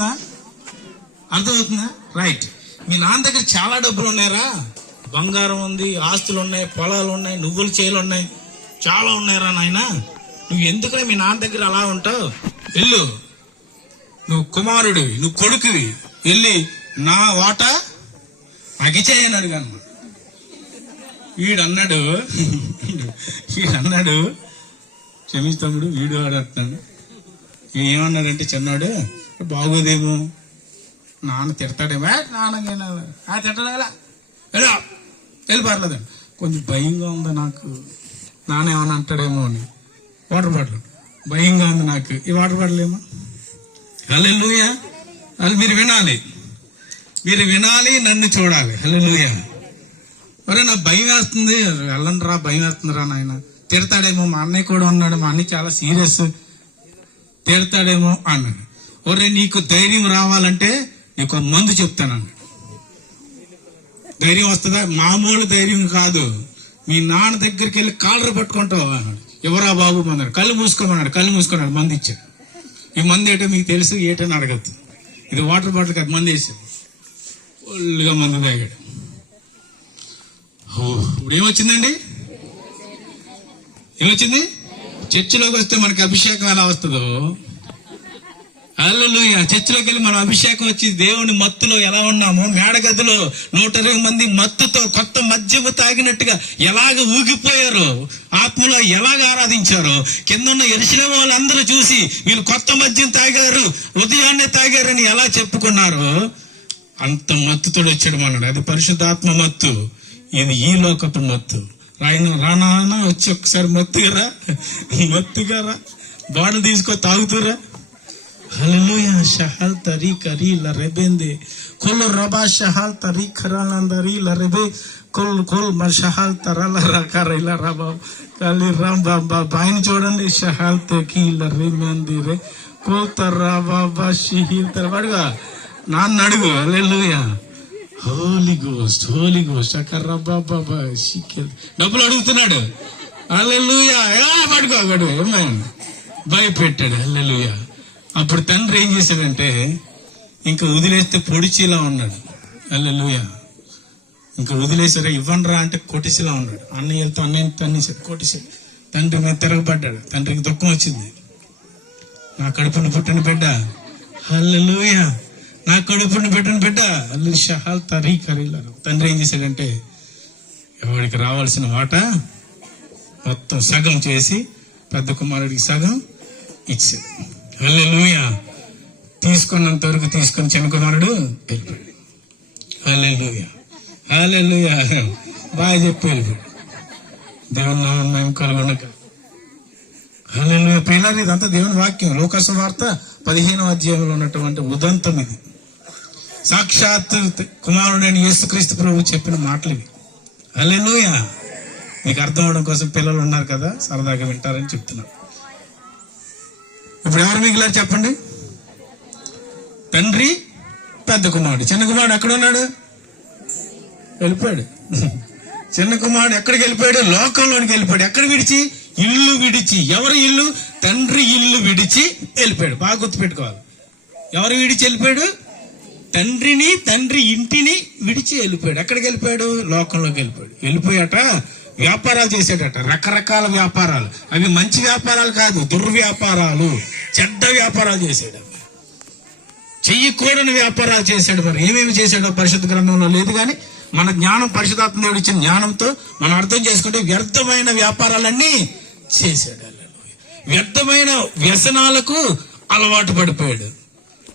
అర్థమవుతుందా? అర్థమవుతుందా? రైట్ మీ నాన్న దగ్గర చాలా డబ్బులు ఉన్నాయరా బంగారం ఉంది ఆస్తులు ఉన్నాయి పొలాలు ఉన్నాయి నువ్వుల చేలు ఉన్నాయి చాలా ఉన్నాయరా నాయన. నువ్వు ఎందుకురా మీ నాన్న దగ్గర అలా ఉంటావు? వెళ్ళు. నువ్వు కుమారుడివి నువ్వు కొడుకువి. వెళ్ళి నా వాట అగిచేయని అడిగాను. వీడన్నాడు వీడన్నాడు. క్షమిస్తాడు వీడు ఆడుతున్నాడు ఏమన్నాడంటే చిన్నాడు బాగోదేమో నాన్న తిడతాడేమో నాన్న ఆ తిట్టడా వెళ్ళా. వెళ్ళి పర్లేదు కొంచెం భయంగా ఉంది నాకు. నాన్న ఏమైనా అంటాడేమో అని. Water bottle. భయంగా ఉంది నాకు. ఈ వాటర్ బాటిల్ ఏమో. హల్లెలూయా. అది మీరు వినాలి. మీరు వినాలి నన్ను చూడాలి. హల్లెలూయా. మరి నాకు భయం వేస్తుంది. వెళ్ళండి రా భయం వేస్తుందిరా నాయన. తిడతాడేమో. మా అన్నయ్య కూడా ఉన్నాడు. మా అన్నయ్య చాలా సీరియస్. తిడతాడేమో అన్నాడు. ఒరే నీకు ధైర్యం రావాలంటే నీకు మందు చెప్తాను అన్నాడు. ధైర్యం వస్తుందా? మామూలు ధైర్యం కాదు. మీ నాన్న దగ్గరికి వెళ్ళి కాలర్ పట్టుకుంటావు అన్నాడు. ఎవరా బాబు అన్నాడు. కళ్ళు మూసుకోమన్నాడు. కళ్ళు మూసుకున్నాడు మంది ఇచ్చాడు. ఈ మంది ఏటో మీకు తెలుసు ఏటని అడగద్దు. ఇది వాటర్ బాటిల్ కాదు మంది వేసాడు ఫుల్గా మందు తాగాడు. ఓ, ఇప్పుడు ఏమొచ్చిందండి? ఏమొచ్చింది? చర్చిలోకి వస్తే మనకి అభిషేకం ఎలా వస్తుందో అల్లెలుయ చర్చిలోకి వెళ్ళి మనం అభిషేకం వచ్చి దేవుని మత్తులో ఎలా ఉన్నామో మేడగదిలో నూట ఇరవై మంది మత్తుతో కొత్త మద్యపు తాగినట్టుగా ఎలాగ ఊగిపోయారో ఆత్మలో ఎలాగ ఆరాధించారో కింద ఉన్న ఎరిసిన వాళ్ళందరూ చూసి వీళ్ళు కొత్త మద్యం తాగారు ఉదయాన్నే తాగారని ఎలా చెప్పుకున్నారో అంత మత్తుతో వచ్చాడు మనడు. అది పరిశుద్ధాత్మ మత్తు. ఇది ఈ లోకపు మత్తు. రాయన రానా వచ్చి ఒకసారి మత్తుగారా మత్తుగారా బాడలు తీసుకో తాగుతురా హల్లెలూయా షహల్ తరి కరి లరెబెందే కొల్ రబా షహల్ తరి ఖరాలందరి లరెబే కుల్ కుల్ మ షహల్ తరల రకరైల రబా కలి రామ్ బాబా బాయిని చూడండి షహల్ తకి లరెమెంది రే కొల్ తర్రా బాబా షిహిల్ తర్వాడుగా నాన్న అడుగు hallelujah holy ghost holy ghost అక్కడ రబ్బా బాబా షికెల్ డబ్బులు అడుగుతున్నాడు హల్లెలూయా ఏ పడుకో పడుకో ఏమైంది భయపెట్టాడు హల్లెలూయా అప్పుడు తండ్రి ఏం చేశాడంటే ఇంకా వదిలేస్తే పొడిచిలా ఉన్నాడు. అల్లెలుయ ఇంకా వదిలేసారా ఇవ్వండిరా అంటే కొట్టిసిలా ఉన్నాడు. అన్నయ్యలతో అన్నయ్య తన్నేసాడు కొట్టిసాడు తండ్రి మీద తిరగబడ్డాడు. తండ్రికి దుఃఖం వచ్చింది. నా కడుపును పుట్టిన బిడ్డ. హల్లెలూయా. నా కడుపును పెట్టిన బిడ్డ. అల్లు షహాల్ తరీ కరీలారు. తండ్రి ఏం చేశాడంటే ఎవరికి రావాల్సిన వాట మొత్తం సగం చేసి పెద్ద కుమారుడికి సగం ఇచ్చాడు. అల్లెలుయ తీసుకున్నంత వరకు తీసుకుని చిన్న కుమారుడు అల్లెలుయ హల్లెలూయా బాగా చెప్పి వెళ్ళిపోయాడు. దేవుని నామం మేము కలుగునక అల్లెలుయ పిల్లలు ఇదంతా దేవుని వాక్యం. లోకస వార్త పదిహేనవ అధ్యాయంలో ఉన్నటువంటి ఉదంతం ఇది. సాక్షాత్ కుమారుడైన యేసుక్రీస్తు ప్రభు చెప్పిన మాటలు ఇవి. అల్లెలుయ మీకు అర్థం అవడం కోసం పిల్లలు ఉన్నారు కదా సరదాగా వింటారని చెప్తున్నాను. ఇప్పుడు ఎవరు మిగిలారు చెప్పండి? తండ్రి పెద్ద కుమారుడు. చిన్న కుమారుడు ఎక్కడ ఉన్నాడు వెళ్ళిపోయాడు. చిన్న కుమారుడు ఎక్కడికి వెళ్ళిపోయాడు? లోకంలోనికి వెళ్ళిపోయాడు. ఎక్కడ విడిచి? ఇల్లు విడిచి. ఎవరి ఇల్లు? తండ్రి ఇల్లు విడిచి వెళ్ళిపోయాడు. బాగా గుర్తుపెట్టుకోవాలి. ఎవరు విడిచి వెళ్ళిపోయాడు? తండ్రిని తండ్రి ఇంటిని విడిచి వెళ్ళిపోయాడు. ఎక్కడికి వెళ్ళిపోయాడు? లోకంలోకి వెళ్ళిపోయాడు. వెళ్ళిపోయాట వ్యాపారాలు చేసేటట రకరకాల వ్యాపారాలు. అవి మంచి వ్యాపారాలు కాదు దుర్వ్యాపారాలు చెడ్డ వ్యాపారాలు చేసాడు చెయ్యకూడని వ్యాపారాలు చేశాడు మరి. ఏమేమి చేశాడో పరిశుద్ధ గ్రంథంలో లేదు కానీ మన జ్ఞానం పరిశుధాత్మ దేవుడు ఇచ్చిన జ్ఞానంతో మనం అర్థం చేసుకుంటే వ్యర్థమైన వ్యాపారాలన్నీ చేశాడు. వ్యర్థమైన వ్యసనాలకు అలవాటు పడిపోయాడు.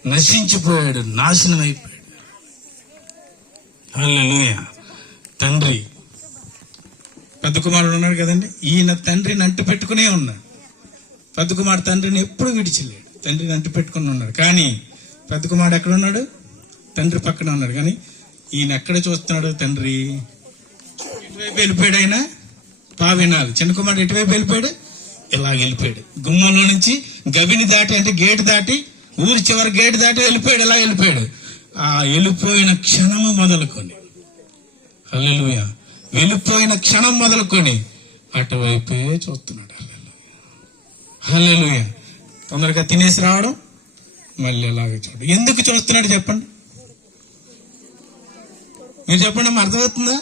నశించిపోయాడు నాశనం అయిపోయాడు తండ్రి పెద్ద కుమారుడు ఉన్నాడు కదండి. ఈయన తండ్రిని అంటు పెట్టుకునే ఉన్నాడు. పెద్ద కుమారుడు తండ్రిని ఎప్పుడు విడిచిలేడు. తండ్రిని అంటు పెట్టుకుని ఉన్నాడు. కానీ పెద్ద కుమారుడు ఎక్కడ ఉన్నాడు? తండ్రి పక్కన ఉన్నాడు. కానీ ఈయన ఎక్కడ చూస్తున్నాడు తండ్రి? ఎటువైపు వెళ్ళిపోయాడు ఆయన. బా వినాలి చిన్న కుమారుడు ఎటువైపు వెళ్ళిపోయాడు. ఇలా వెళ్ళిపోయాడు. గుమ్మంలో నుంచి గవిని దాటి అంటే గేటు దాటి ఊరి చివరి గేటు దాటి వెళ్ళిపోయాడు. ఇలా వెళ్ళిపోయాడు. ఆ వెళ్ళిపోయిన క్షణము మొదలుకొని. హల్లెలూయా. వెళ్ళిపోయిన క్షణం మొదలుకొని అటువైపే చూస్తున్నాడు. హల్లెలూయా. తొందరగా తినేసి రావడం మళ్ళీ ఇలాగ చూడు. ఎందుకు చూస్తున్నాడు చెప్పండి. మీరు చెప్పండి అమ్మ అర్థమవుతుందా?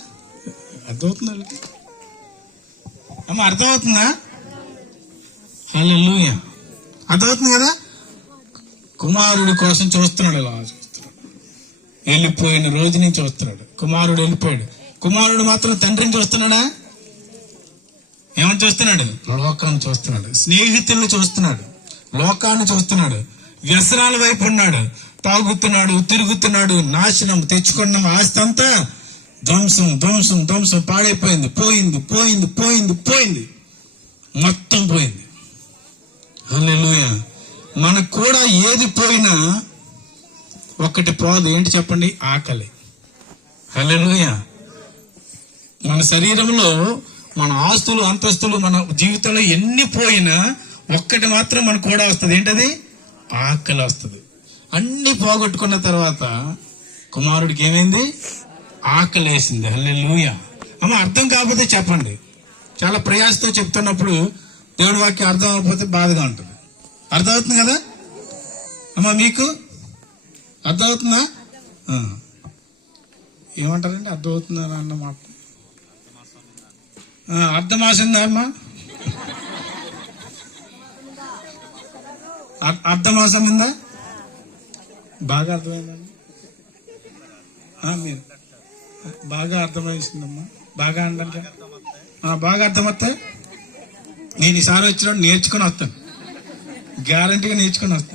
అర్థమవుతుందా అమ్మ అర్థమవుతుందా? హలో అర్థమవుతుంది కదా? కుమారుడి కోసం చూస్తున్నాడు ఇలా చూస్తున్నాడు. వెళ్ళిపోయిన రోజు నుంచి చూస్తున్నాడు. కుమారుడు వెళ్ళిపోయాడు. కుమారుడు మాత్రం తండ్రిని చూస్తున్నాడా? ఏమని చూస్తున్నాడు? లోకాన్ని చూస్తున్నాడు. స్నేహితుల్ని చూస్తున్నాడు. లోకాన్ని చూస్తున్నాడు. వ్యసనాల వైపు ఉన్నాడు. తాగుతున్నాడు తిరుగుతున్నాడు నాశనం తెచ్చుకున్న ఆస్తి అంతా ధ్వంసం ధ్వంసం ధ్వంసం పాడైపోయింది పోయింది పోయింది పోయింది పోయింది. మొత్తం పోయింది. హల్లెలూయా. మనకు కూడా ఏది పోయినా ఒక్కటి పోదు. ఏంటి చెప్పండి? ఆకలి. హల్లెలూయా. మన శరీరంలో మన ఆస్తులు అంతస్తులు మన జీవితంలో ఎన్ని పోయినా ఒక్కటి మాత్రం మనకు కూడా వస్తుంది. ఏంటది? ఆకలి వస్తుంది. అన్ని పోగొట్టుకున్న తర్వాత కుమారుడికి ఏమైంది? ఆకలి వేసింది. హల్లెలూయా. అమ్మ అర్థం కాకపోతే చెప్పండి. చాలా ప్రయాసతో చెప్తున్నప్పుడు దేవుడి వాక్యం అర్థం అవ్వకపోతే బాధగా ఉంటుంది. అర్థమవుతుంది కదా? అమ్మ మీకు అర్థమవుతుందా? ఏమంటారండి? అర్థమవుతుందా అన్నమాట అర్థమాసిందా అమ్మా? అర్- అర్థమాసం ఉందా బాగా అర్థమైందమ్మా మీరు. బాగా అర్థమైసిందమ్మా బాగా అంటే బాగా అర్థమవుతాయి? నేను ఈసారి వచ్చినప్పుడు నేర్చుకుని వస్తాను. గ్యారంటీగా నేర్చుకుని వస్తాను.